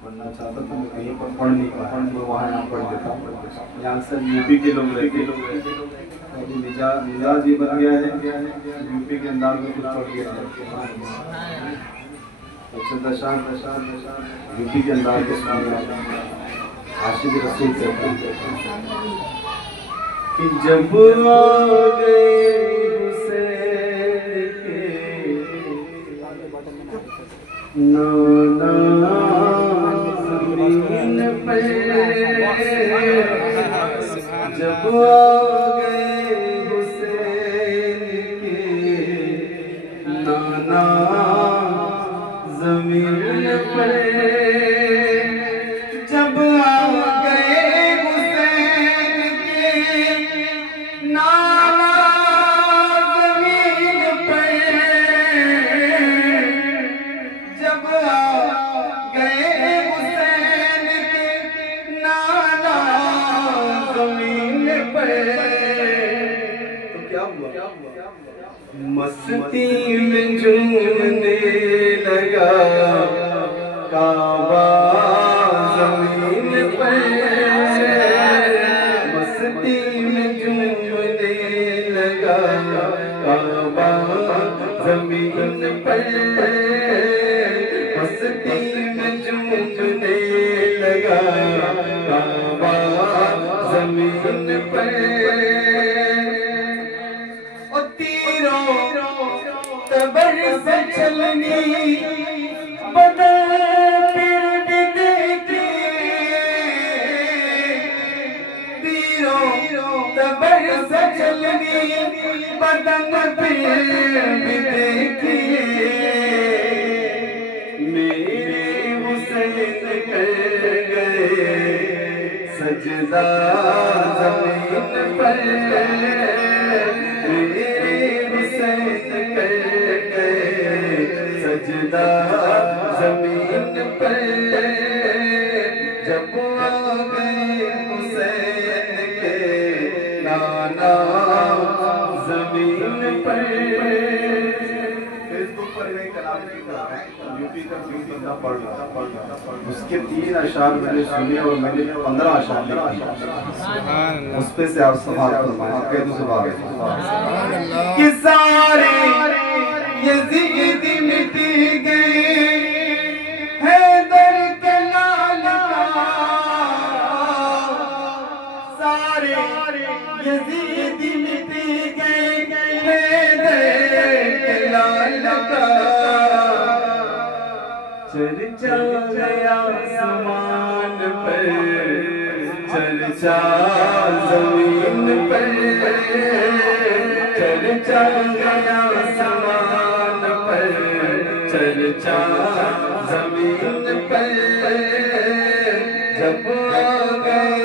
पढ़ना चाहता था, मैं कहीं पर पढ़ नहीं पाया, मैं वहाँ यहाँ पढ़ देता। यहाँ से यूपी के लोग रहते, अभी मिजाज ये बन गया है यूपी के अंदाज में कुछ पढ़ गया है। अच्छा दशा यूपी के अंदाज के आशिक रसूल से कि जब आ गए हुसैन के नाना ज़मीन पे, जब आ गए हुसैन के नाना ज़मीन पे, जब आ गए हुसैन के नाना ज़मीन पे, जब आ गए हुसैन के नाना ज़मीन पे, तो क्या हुआ? मस्ती में झूमने लगा काबा ज़मीन पे, मस्ती में झूमने लगा काबा ज़मीन पे, मस्ती में झूमने लगा काबा ज़मीन पे। और तीरों तबर से चलनी बदल फिर भी देखी, तीरों तबर से चलनी बदन फिर भी देखिए, मेरे हुसैन कर गए सजदा ज़मीन पर, मेरे हुसैन कर गए सजदा ज़मीन पर, जब आ गए हुसैन के नाना ज़मीन पर। फेसबुक पर मैं कलाम लिखा है, यूपी का बंदा पढ़ रहा, उसके 3 अशार मैंने सुने और मैंने 15 अशार लिखे, उस पे से आप सवाल फरमाएं। आप कह दो सवाल कि सारे यज़ीद मिट गए हैदर के लाल का, सारे यज़ीद मिट गए हैदर के लाल का, चर्चा गया आसमान पर, चर्चा ज़मीन पर, चर्चा गया आसमान पर, चर्चा ज़मीन पर, जब आ गए